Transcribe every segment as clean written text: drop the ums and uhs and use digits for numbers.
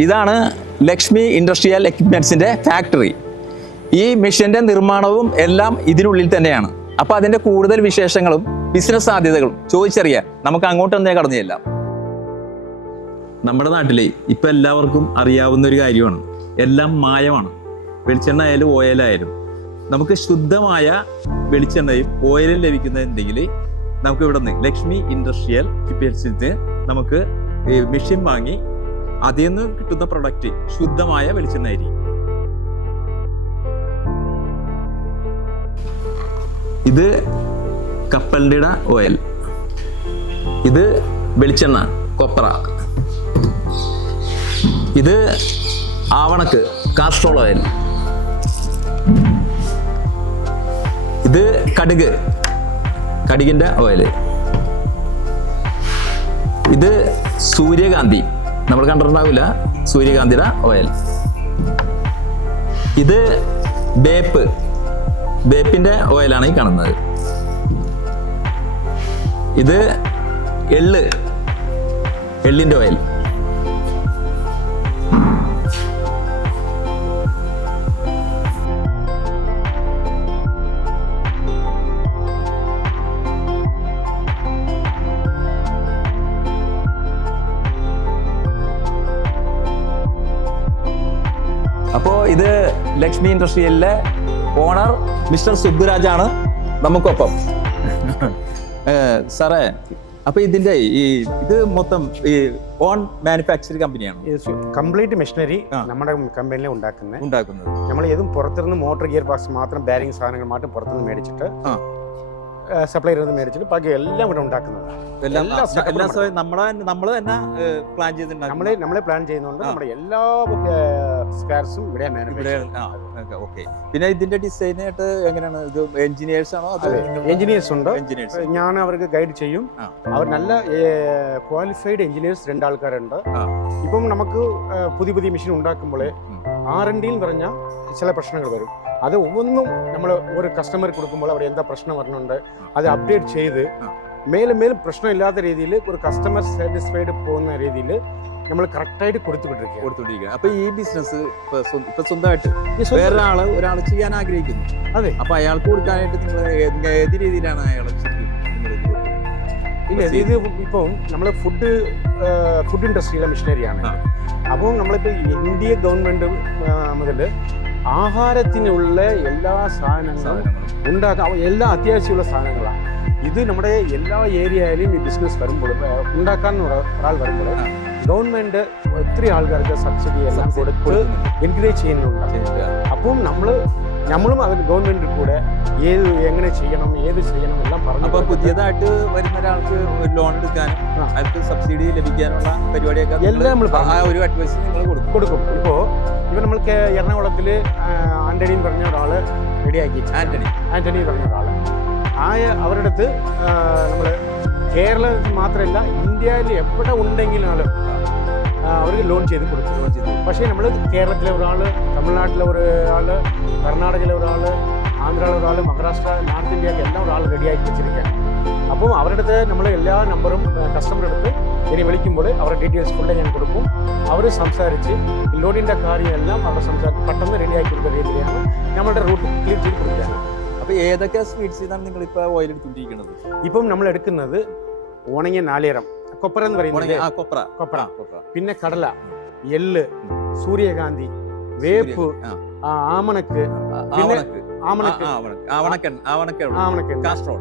ഇതാണ് Lakshmi industrial എക്യുപ്മെന്റ്സിന്റെ factory. ഈ മെഷീന്റെ നിർമ്മാണവും എല്ലാം ഇതിനുള്ളിൽ തന്നെയാണ്. അപ്പോൾ അതിന്റെ കൂടുതൽ വിശേഷങ്ങളും ബിസിനസ് സാധ്യതകളും ചോദിച്ചറിയാൻ നമുക്ക് അങ്ങോട്ടൊന്നേ കടന്നു ചെല്ലാം. നമ്മുടെ നാട്ടിലെ ഇപ്പം എല്ലാവർക്കും അറിയാവുന്ന ഒരു കാര്യമാണ്, എല്ലാം മായമാണ്. വെളിച്ചെണ്ണ ആയാലും ഓയിലായാലും നമുക്ക് ശുദ്ധമായ വെളിച്ചെണ്ണയും ഓയിലും ലഭിക്കുന്നതെങ്കിൽ നമുക്ക് ഇവിടെ നിന്ന് ലക്ഷ്മി ഇൻഡസ്ട്രിയൽ എക്യുപ്മെന്റ്സിന് നമുക്ക് മെഷീൻ വാങ്ങി അതിൽ നിന്ന് കിട്ടുന്ന പ്രൊഡക്റ്റ് ശുദ്ധമായ വെളിച്ചെണ്ണ ആയിരിക്കും. ഇത് കപ്പലിൻ്റെ ഓയിൽ, ഇത് വെളിച്ചെണ്ണ കൊപ്ര, ഇത് ആവണക്ക് കാസ്ട്രോൾ ഓയിൽ, ഇത് കടുകിൻ്റെ ഓയിൽ, ഇത് സൂര്യകാന്തി, നമ്മൾ കണ്ടിട്ടുണ്ടാവില്ല സൂര്യകാന്തിയുടെ ഓയിൽ, ഇത് വേപ്പിൻ്റെ ഓയിലാണ് ഈ കാണുന്നത്, ഇത് എള്ളിൻ്റെ ഓയിൽ, അപ്പോൾ ഇത് ലക്ഷ്മി ഇൻഡസ്ട്രിയലിലെ ഓണർ മിസ്റ്റർ സുബ്ബുരാജാണ് നമുക്കൊപ്പം. സാറേ, അപ്പൊ ഇതിന്റെ ഇത് മൊത്തം ഈ ഓൺ മാനുഫാക്ചറിംഗ് കമ്പനിയാണ്? കംപ്ലീറ്റ് മെഷീനറി നമ്മുടെ കമ്പനിയിൽ ഉണ്ടാക്കുന്നത്. നമ്മൾ ഏതും പുറത്തുനിന്ന് മോട്ടോർ ഗിയർ ബോക്സ് മാത്രം, ബാരിങ് സാധനങ്ങൾ മാത്രം പുറത്തുനിന്ന് മേടിച്ചിട്ട് സപ്ലൈ മേടിച്ചിട്ട് ബാക്കി എല്ലാം ഇവിടെ ഉണ്ടാക്കുന്നതാണ്. നമ്മളെ പ്ലാൻ ചെയ്യുന്നുണ്ട്. നമ്മുടെ എല്ലാ സ്പെയർസും ഇവിടെ ഓക്കെ. പിന്നെ ഇതിന്റെ ഡിസൈൻ ആയിട്ട് എങ്ങനെയാണ്? ഇത് എഞ്ചിനീയേഴ്സ് ആണോ? എഞ്ചിനീയേഴ്സ് ഉണ്ട്. ഞാൻ അവർക്ക് ഗൈഡ് ചെയ്യും. അവർ നല്ല ക്വാളിഫൈഡ് എഞ്ചിനീയേഴ്സ് 2 ആൾക്കാരുണ്ട്. ഇപ്പം നമുക്ക് പുതിയ മെഷീൻ ഉണ്ടാക്കുമ്പോൾ R&D പറഞ്ഞ ചില പ്രശ്നങ്ങൾ വരും. അത് ഒന്നും നമ്മൾ ഒരു കസ്റ്റമർ കൊടുക്കുമ്പോൾ അവിടെ എന്താ പ്രശ്നം വരുന്നുണ്ട് അത് അപ്ഡേറ്റ് ചെയ്ത് മേലും പ്രശ്നമില്ലാത്ത രീതിയിൽ ഒരു കസ്റ്റമർ സാറ്റിസ്ഫൈഡ് പോകുന്ന രീതിയിൽ നമ്മൾ കറക്റ്റായിട്ട് കൊടുത്തുകൊണ്ടിരിക്കുക. അപ്പൊ ഈ ബിസിനസ് ഇപ്പൊ സ്വന്തമായിട്ട് ഒരാൾ ചെയ്യാൻ ആഗ്രഹിക്കുന്നു. അതെ. അപ്പൊ അയാൾക്ക് കൊടുക്കാനായിട്ട് നിങ്ങൾ ഏത് രീതിയിലാണ് അയാൾ? ഇല്ല, ഇത് ഇപ്പം നമ്മൾ ഫുഡ് ഇൻഡസ്ട്രിയിലെ മെഷീനറിയാണ്. അപ്പോൾ നമ്മളിപ്പോൾ ഇന്ത്യ ഗവൺമെന്റ് മുതൽ ആഹാരത്തിനുള്ള എല്ലാ സാധനങ്ങളും ഉണ്ടാക്കാം, എല്ലാ അത്യാവശ്യമുള്ള സാധനങ്ങളാണ്. ഇത് നമ്മുടെ എല്ലാ ഏരിയയിലും ഈ ബിസിനസ് വരുമ്പോൾ ഉണ്ടാക്കാൻ ഒരാൾ വരുമ്പോൾ ഗവൺമെന്റ് ഒത്തിരി ആൾക്കാർക്ക് സബ്സിഡി എല്ലാം കൊടുത്ത് എൻകറേജ് ചെയ്യുന്നുണ്ട്. അപ്പം നമ്മളും അതിന് ഗവൺമെന്റിൽ കൂടെ എങ്ങനെ ചെയ്യണം എല്ലാം പറഞ്ഞു. അപ്പോൾ പുതിയതായിട്ട് വരുന്ന ഒരാൾക്ക് ലോൺ എടുക്കാനും അവർക്ക് സബ്സിഡി ലഭിക്കാനുള്ള പരിപാടിയൊക്കെ എല്ലാം നമ്മൾ ഒരു അഡ്വൈസ് നിങ്ങൾ കൊടുക്കും. ഇപ്പോൾ നമ്മൾക്ക് എറണാകുളത്തിൽ ആന്റണി പറഞ്ഞ ഒരാള് റെഡിയാക്കി. ആന്റണി പറഞ്ഞ ഒരാള് അവരുടെ അടുത്ത് നമ്മൾ കേരളത്തിൽ മാത്രമല്ല ഇന്ത്യയിൽ എവിടെ ഉണ്ടെങ്കിലും അവർക്ക് ലോൺ ചെയ്ത് കൊടുത്തു. പക്ഷേ നമ്മൾ കേരളത്തിലെ ഒരാൾ, തമിഴ്നാട്ടിലെ ഒരാൾ, കർണാടകയിലെ ഒരാൾ, ആന്ധ്രയിലെ ഒരാൾ, മഹാരാഷ്ട്ര, നോർത്ത് ഇന്ത്യക്ക് എല്ലാം ഒരാൾ റെഡിയാക്കി വെച്ചിരിക്കുകയാണ്. അപ്പം അവരുടെ അടുത്ത് നമ്മൾ എല്ലാ നമ്പറും കസ്റ്റമർ എടുത്ത് ഇനി വിളിക്കുമ്പോൾ അവരുടെ ഡീറ്റെയിൽസ് ഫുള്ള് ഞാൻ കൊടുക്കും. അവർ സംസാരിച്ച് ലോണിൻ്റെ കാര്യമെല്ലാം അവരുടെ പെട്ടെന്ന് റെഡിയാക്കി കൊടുക്കുന്ന രീതിയിലാണ് നമ്മളുടെ റൂട്ട് ക്ലിയർ ചെയ്ത് കൊടുക്കുകയാണ്. അപ്പോൾ ഏതൊക്കെ സ്വീറ്റ്സ് ഇതാണ് നിങ്ങളിപ്പോൾ ഓയിൽ എടുത്തുകൊണ്ടിരിക്കുന്നത്? ഇപ്പം നമ്മൾ എടുക്കുന്നത് ഉണങ്ങിയ നാളികേരം, കൊപ്ര എന്ന് പറയുന്നത്, കൊപ്ര, പിന്നെ കടല, എള്ള്, സൂര്യകാന്തി, വേപ്പ്, ആമണക്ക്, കാസ്ട്രോൾ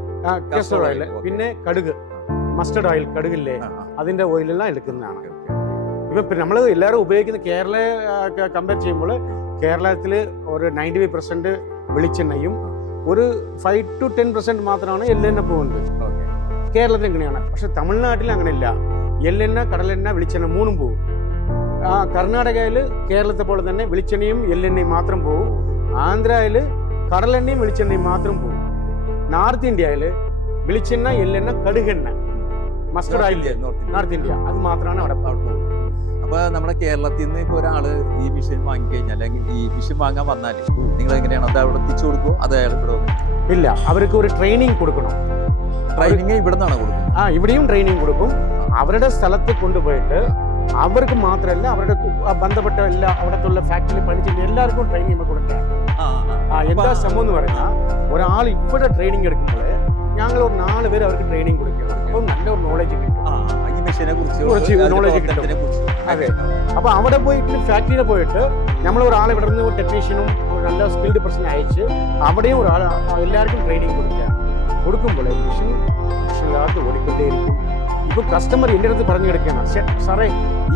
ഓയിൽ, പിന്നെ കടുക്, മസ്റ്റർഡ് ഓയിൽ, കടുകില്ലേ അതിന്റെ ഓയിലെല്ലാം എടുക്കുന്നതാണ്. ഇപ്പം നമ്മൾ എല്ലാവരും ഉപയോഗിക്കുന്ന കേരള കമ്പയർ ചെയ്യുമ്പോൾ കേരളത്തിൽ ഒരു 95% വെളിച്ചെണ്ണയും ഒരു 5 to 10% മാത്രമാണ് എള്ളെണ്ണ പോകുന്നത്. കേരളത്തിൽ എങ്ങനെയാണ്? പക്ഷെ തമിഴ്നാട്ടിൽ അങ്ങനെയില്ല. എള്ളെണ്ണ, കടലെണ്ണ, വെളിച്ചെണ്ണ 3 പോകും. കർണാടകയിൽ കേരളത്തെ പോലെ തന്നെ വെളിച്ചെണ്ണയും എള്ളെണ്ണയും മാത്രം പോകും. ആന്ധ്രയിൽ കടലെണ്ണയും വെളിച്ചെണ്ണയും മാത്രം പോകും. നോർത്ത് ഇന്ത്യയിൽ വെളിച്ചെണ്ണ, എള്ളെണ്ണ, കടുകെണ്ണ, മസ്റ്റർഡ് ഓയിൽ, നോർത്ത് ഇന്ത്യ അത് മാത്രമാണ് അവിടെ പോകും. അപ്പോൾ നമ്മുടെ കേരളത്തിൽ നിന്ന് ഇപ്പോൾ ഒരാൾ ഈ മെഷീൻ വാങ്ങിക്കഴിഞ്ഞാൽ, അല്ലെങ്കിൽ ഈ മെഷീൻ വാങ്ങാൻ വന്നാൽ നിങ്ങൾ എങ്ങനെയാണ് അത് അവിടെ എത്തിച്ചു കൊടുക്കുമോ? അത് അയാൾ ഇവിടെ ഇല്ല, അവർക്ക് ഒരു ട്രെയിനിങ് കൊടുക്കണം. ട്രെയിനിങ് ഇവിടെ നിന്നാണ് കൊടുക്കുന്നത്? ഇവിടെയും ട്രെയിനിങ് കൊടുക്കും. അവരുടെ സ്ഥലത്ത് കൊണ്ടുപോയിട്ട് അവർക്ക് മാത്രമല്ല അവരുടെ ബന്ധപ്പെട്ട എല്ലാ അവിടത്തുള്ള ഫാക്ടറിയിൽ പണിച്ചിട്ട് എല്ലാവർക്കും ട്രെയിനിങ് നമ്മൾ കൊടുക്കുക. എന്താ സംഭവം എന്ന് പറഞ്ഞാൽ ഒരാൾ ഇവിടെ ട്രെയിനിങ് എടുക്കുമ്പോൾ ഞങ്ങൾ ഒരു 4 പേര് അവർക്ക് ട്രെയിനിങ് കൊടുക്കണം. അപ്പം നല്ലൊരു നോളജ് കിട്ടും, കുറച്ച് നോളജ് കിട്ടും. അതെ. അപ്പൊ അവിടെ പോയിട്ട് ഫാക്ടറിയിൽ പോയിട്ട് നമ്മൾ ഒരാളെ ഇവിടെ നിന്ന് ടെക്നീഷ്യനും നല്ല സ്കിൽഡ് പേഴ്സൺ അയച്ച് അവിടെയും ഒരാൾ എല്ലാവർക്കും ട്രെയിനിങ് കൊടുക്കുമ്പോൾ മിഷനകത്ത് ഓടിക്കൊണ്ടേയിരിക്കും. ഇപ്പൊ കസ്റ്റമർ എൻ്റെ അടുത്ത് പറഞ്ഞു കിടക്കുകയാണ്, സാറേ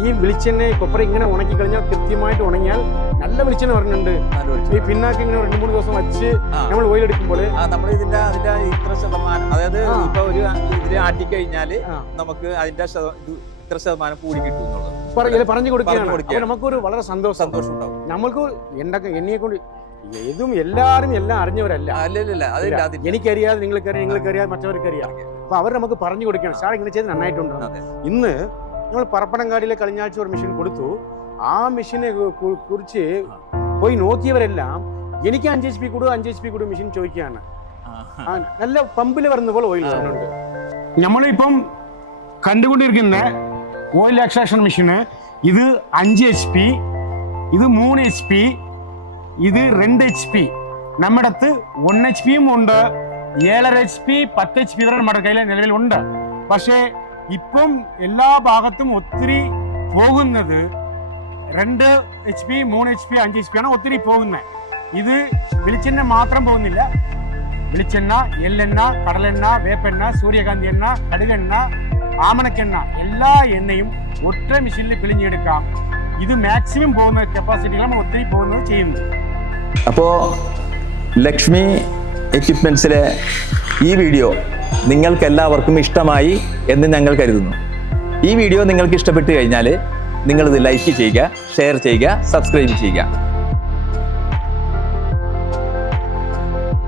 ഈ വെളിച്ചെണ്ണ കൊപ്പര ഇങ്ങനെ ഉണക്കി കഴിഞ്ഞാൽ കൃത്യമായിട്ട് ഉണങ്ങിയാൽ നല്ല വെളിച്ചെണ്ണ പറഞ്ഞിട്ടുണ്ട്. ഈ പിന്നാക്കി ഇങ്ങനെ 2-3 ദിവസം വെച്ച് നമ്മൾ ഓയിൽ എടുക്കുമ്പോൾ നമ്മൾ ഇതിന്റെ ഇത്ര ശതമാനം, അതായത് ഇപ്പൊ ഒരു ഇതിൽ ആട്ടിക്കഴിഞ്ഞാല് നമുക്ക് അതിന്റെ ഇത്ര ശതമാനം കൂടി കിട്ടും എന്നുള്ളത് പറഞ്ഞു കൊടുക്കുകയാണ്. നമുക്കൊരു വളരെ സന്തോഷം ഉണ്ടാവും. നമ്മൾക്ക് എന്നെ കൊണ്ട് ഏതും എല്ലാരും എല്ലാം അറിഞ്ഞവരല്ല. എനിക്കറിയാതെ നിങ്ങൾക്കറിയാതെ മറ്റവർക്കറിയാം. അപ്പൊ അവർ നമുക്ക് പറഞ്ഞു കൊടുക്കുകയാണ്, സാർ ഇങ്ങനെ ചെയ്ത് നന്നായിട്ടുണ്ട്. ഇന്ന് നമ്മൾ പറപ്പനങ്കാടിയിലെ കഴിഞ്ഞാഴ്ച ഒരു മെഷീൻ കൊടുത്തു. ആ മെഷീനെ കുറിച്ച് പോയി നോക്കിയവരെല്ലാം എനിക്ക് 5 HP കൂടും 5 HP കൂടും മെഷീൻ ചോദിക്കുകയാണ്. നല്ല പമ്പിൽ വരുന്ന പോലെ ഓയിൽ ഉണ്ട്. നമ്മളിപ്പം കണ്ടുകൊണ്ടിരിക്കുന്ന ഓയിൽ എക്സ്ട്രാക്ഷൻ മെഷീന് ഇത് 5 HP, ഇത് 3 HP, ഇത് 2 HP. നമ്മുടെ അടുത്ത് 1 HP ഉണ്ട്, 7.5 HP, 10 HP വരെ നമ്മുടെ കയ്യിൽ നിലവിലുണ്ട്. പക്ഷേ ഇപ്പം എല്ലാ ഭാഗത്തും ഒത്തിരി പോകുന്നത് 2 HP, 3 HP, 5 HP ആണ് ഒത്തിരി പോകുന്നത്. ഇത് വെളിച്ചെണ്ണ മാത്രം പോകുന്നില്ല. വെളിച്ചെണ്ണ, എള്ളെണ്ണ, കടലെണ്ണ, വേപ്പെണ്ണ, സൂര്യകാന്തി എണ്ണ, കടുകെണ്ണ, ആമണക്കെണ്ണ, എല്ലാ എണ്ണയും ഒറ്റ മെഷീനിൽ പിഴിഞ്ഞെടുക്കാം. ഇത് മാക്സിമം പോകുന്ന കപ്പാസിറ്റികളാണ് ഒത്തിരി പോകുന്നത് ചെയ്യുന്നത്. അപ്പോൾ ലക്ഷ്മി എക്യുപ്മെൻറ്റ്സിലെ ഈ വീഡിയോ നിങ്ങൾക്ക് എല്ലാവർക്കും ഇഷ്ടമായി എന്ന് ഞങ്ങൾ കരുതുന്നു. ഈ വീഡിയോ നിങ്ങൾക്ക് ഇഷ്ടപ്പെട്ട് കഴിഞ്ഞാൽ നിങ്ങളിത് ലൈക്ക് ചെയ്യുക, ഷെയർ ചെയ്യുക, സബ്സ്ക്രൈബ് ചെയ്യുക.